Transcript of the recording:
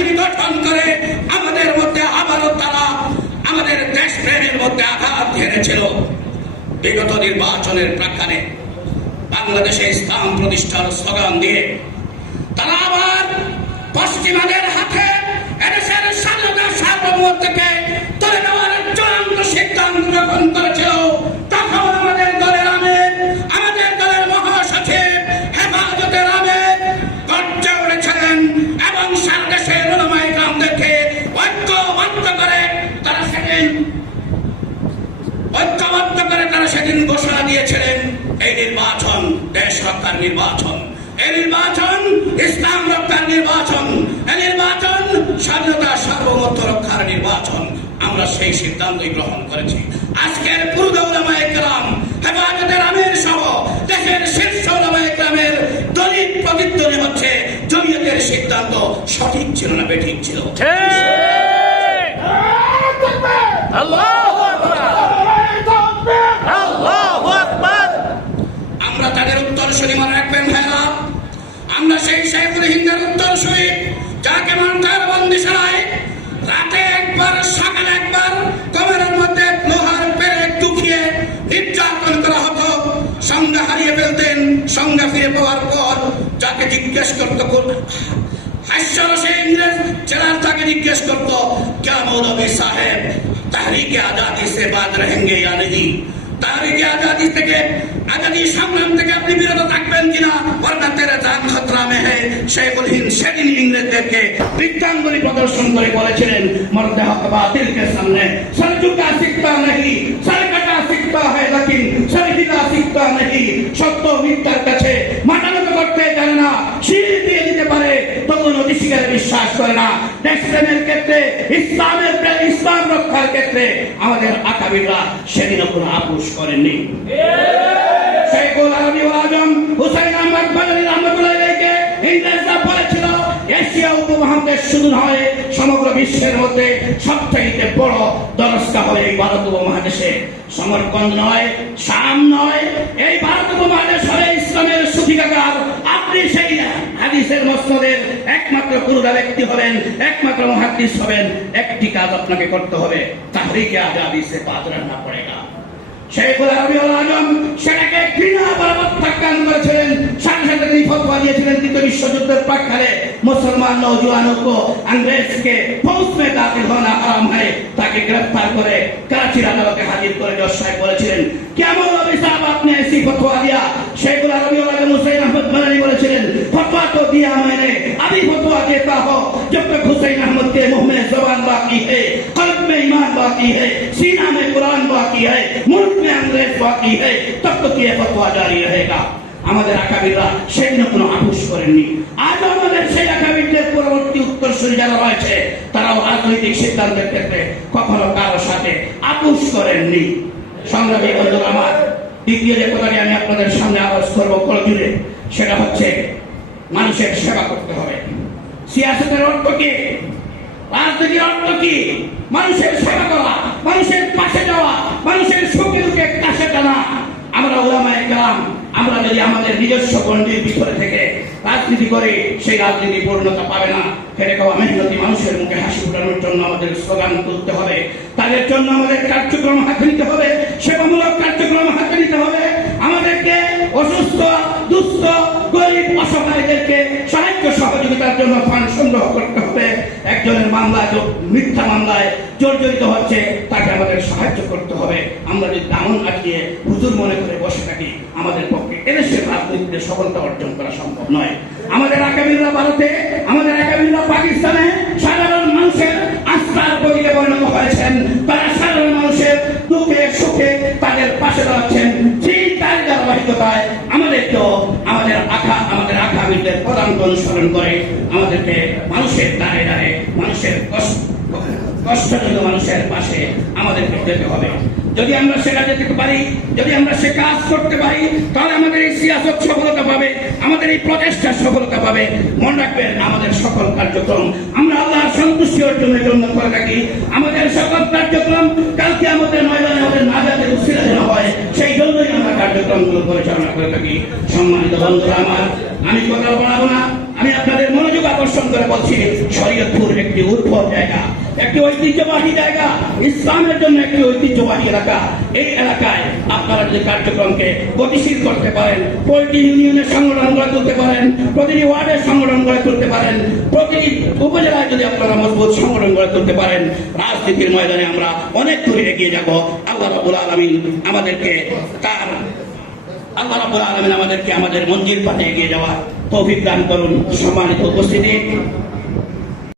বাহিনী গঠন করে আমাদের মধ্যে আবারও তারা আমাদের দেশপ্রেমের মধ্যে আঘাত হেরেছিল। বিগত নির্বাচনের প্রাক্কালে বাংলাদেশে ইসলাম প্রতিষ্ঠার স্লোগান দিয়ে তারা আবার পশ্চিমাদের হাতে এদেশের স্বাধীনতা সার্বভৌমত্বকে তুলে নেওয়ার চূড়ান্ত সিদ্ধান্ত গ্রহণ করেছিল। তখন আমাদের দলের আমির, আমাদের দলের মহাসচিব, হেফাজতের আমির গর্জে উঠেছিলেন এবং সারা দেশের ওলামায়ে কেরামদেরকে ঐক্যবদ্ধ করে তারা সেদিন ঘোষণা দিয়েছিলেন এই নির্বাচন দেশ রক্ষার নির্বাচন, এই নির্বাচন ইসলাম রক্ষার নির্বাচন, এই নির্বাচন স্বাধীনতা সার্বভৌমত্ব রক্ষার নির্বাচন। আমরা সেই সিদ্ধান্তই গ্রহণ করেছি। আজকের পুরুদ উলামায়ে কেরাম, হেফাজতের আমির সহ দেশের শীর্ষ উলামায়ে কেরামের দলিল প্রতিধ্বনি হচ্ছে জমিয়তের সিদ্ধান্ত সঠিক ছিল না বেঠিক ছিল। আমরা তাদের উত্তরসূরি মনে রাখবেন ভাইরা, আমরা সেই শাইখুল হিন্দের উত্তরসূরি যাকে মানকার বন্দিশালায় রাতে একবার সকালে একবার কবরের মধ্যে লোহার পেরেক ঢুকিয়ে নির্যাতন করা হতো। সংজ্ঞা হারিয়ে ফেলতেন, সংজ্ঞা ফিরে পাওয়ার পর যাকে জিজ্ঞেস করতো হাস্যরসে ইংরেজ জেলার তাকে জিজ্ঞেস করতো क्या मौलवी साहेब तहरीक आजादी से बात रहेंगे या नहीं, তাহরিকে আজাদি থেকে আজাদি সংগ্রাম থেকে আপনি বিরত থাকবেন কিনা, বরনা তেরে জান খতরা মে হ্যায়। শাইখুল হিন্দ সেদিন ইংরেজদেরকে বৃত্তাঙ্গুলি প্রদর্শন করে বলেছিলেন মর্দে হক বাতিল কে সামনে সর ঝুকা শিখতা नहीं, সর কাটা শিখতা है लेकिन সর হিলা শিখতা नहीं। সত্য মিথ্যার কাছে মাতানত করতে জানে না, শির দিয়ে দিতে পারে তখন অধিকারে বিশ্বাস করে না। দেশপ্রেমের ক্ষেত্রে, ইসলামের প্রেম, ইসলাম রক্ষার ক্ষেত্রে আমাদের আকাবিররা সেদিনও কোনো আপোষ করেননি। শাইখুল আরবি ওয়াল আজম হুসাইন আহমদ বাজানী রহমাতুল্লাহ আলাইহিকে ইংরেজরা বলেছিল এশিয়া উপমহাদেশ শুধু নয় সমগ্র বিশ্বের মধ্যে সবচেয়ে বড় দরজা হবে এই ভারত উপমহাদেশে। সমরকন্দ নয়, শাম নয়, এই ভারত উপমহাদেশ হবে ইসলামের সুফিকাগার। আপনি সেই হাদিসের মসনদের একমাত্র পুরোটা ব্যক্তি হবেন, একমাত্র মুহাদ্দিস হবেন। একটি কাজ আপনাকে করতে হবে, তাহরিকে আজাদি সে বাদ রাখনা পড়েগা। শাইখুল আরবি ওয়াল আজম সেটাকে ঘৃণা বরাবর প্রত্যাখ্যান করেছিলেন। সাথে সাথে তিনি ফতোয়া দিয়েছিলেন দ্বিতীয় বিশ্বযুদ্ধের প্রাক্কালে মুসলমান নওজওয়ানোं को अंग्रेज के फौज में दाखिल होना हराम है। তাকে গ্রেফতার করে করাচির আদালতে হাজির করে জজ সাহেব বলেছিলেন क्या मौलवी साहब आपने ऐसी फतवा दिया। শাইখুল আরবি ওয়াল আজম হুসাইন আহমদ বাজানী বলেছিলেন फतवा तो दिया मैंने, अभी फतवा देता हो जब तक हुसैन अहमद के मुंह में ज़बान बाकी है, कल्ब में ईमान बाकी है, सीना में कुरान बाकी है, मुल्क में अंग्रेज बाकी है, तब तक ये फतवा जारी रहेगा। আমাদের আকাবিররা সেদিন কোনো আপোষ করেননি। আজ আমাদের সেই আকাবিরদের পরবর্তী উত্তরসূরি যারা রয়েছে তারাও রাজনৈতিক সিদ্ধান্তের ক্ষেত্রে কখনো কারো সাথে আপোষ করেননি। সংগ্রামী বন্ধুরা আমার, দ্বিতীয় যে কথাটি আমি আপনাদের সামনে আওয়াজ করবো কলজুড়ে, সেটা হচ্ছে মানুষের সেবা করতে হবে। সিয়াসতের অর্থ কি? রাজনীতির অর্থ কি? মানুষের সেবা করা, মানুষের পাশে যাওয়া, মানুষের সুখে দুঃখে কাছে টানা। আমরা উলামায়ে কেরাম আমরা যদি আমাদের নিজস্ব গণ্ডির ভিতরে থেকে রাজনীতি করে সেই রাজনীতি পূর্ণতা পাবে না। খেটে খাওয়া মেহনতি মানুষের মুখে হাসি ফোটানোর জন্য আমাদের স্লোগান তুলতে হবে, তাদের জন্য আমাদের কার্যক্রম হাতে নিতে হবে, সেবামূলক কার্যক্রম হাতে নিতে হবে। আমাদেরকে অসুস্থ, দুস্থ, গরিব, অসহায়দেরকে সাহায্য সহযোগিতার জন্য ফান্ড সংগ্রহ করতে হবে। একজনের মামলায়, মিথ্যা মামলায় জর্জরিত হচ্ছে, তাকে আমাদের সাহায্য করতে হবে। আমরা যদি দামন আটকিয়ে হুজুর মনে করে বসে থাকি, আমাদের পক্ষে এদেশের রাজনীতিতে সফলতা অর্জন করা সম্ভব নয়। আমাদের আকাবিররা ভারতে, আমাদের আকাবিররা পাকিস্তানে সাধারণ মানুষের আস্থার প্রতীকে পরিণত হয়েছেন। তারা সাধারণ মানুষের দুঃখে সুখে তাদের পাশে দাঁড়াচ্ছেন। সেই তার ধারাবাহিকতায় আমাদেরকেও আমাদের আকাবিরদের পদাঙ্ক অনুসরণ করে আমাদেরকে মানুষের দ্বারে দ্বারে, মানুষের কষ্টজনক মানুষের পাশে আমাদেরকে যেতে হবে। যদি আমরা সেটা যেতে পারি, যদি আমরা সে কাজ করতে পারি, তাহলে আমাদের এই সিয়াসত সফলতা পাবে, আমাদের এই প্রচেষ্টা সফলতা পাবে। মনে রাখবেন, আমাদের সকল কার্যক্রম আমরা আল্লাহর সন্তুষ্টি অর্জনের জন্য করে থাকি। আমাদের সকল কার্যক্রম কালকে আমাদের ময়দানে আমাদের নাজাতের উসিলা যেন হয়, সেই জন্যই আমরা কার্যক্রমগুলো পরিচালনা করে থাকি। সম্মানিত বন্ধুরা আমার, আমি কথা বাড়াবো না, আমি আপনাদের মনোযোগ আকর্ষণ করে করে বলছি, শরীয়তপুর একটি উদ্ভব জায়গা, একটি ঐতিহ্যবাহী জায়গা, ইসলামের জন্য একটি ঐতিহ্যবাহী এলাকা। এই এলাকায় আপনারা যদি কার্যক্রমকে গতিশীল করতে পারেন, প্রতিটি ইউনিয়নের সংগঠন গড়ে তুলতে পারেন, প্রতিটি ওয়ার্ডের সংগঠন গড়ে তুলতে পারেন, প্রতিটি উপজেলায় যদি আপনারা মজবুত সংগঠন গড়ে তুলতে পারেন, রাজনীতির ময়দানে আমরা অনেক দূরে এগিয়ে যাব। আল্লাহ রাব্বুল আলামিন আমাদেরকে আমাদের মঞ্জিল পাতে এগিয়ে যাওয়া তৌফিক দান করুন। সম্মানিত উপস্থিতি,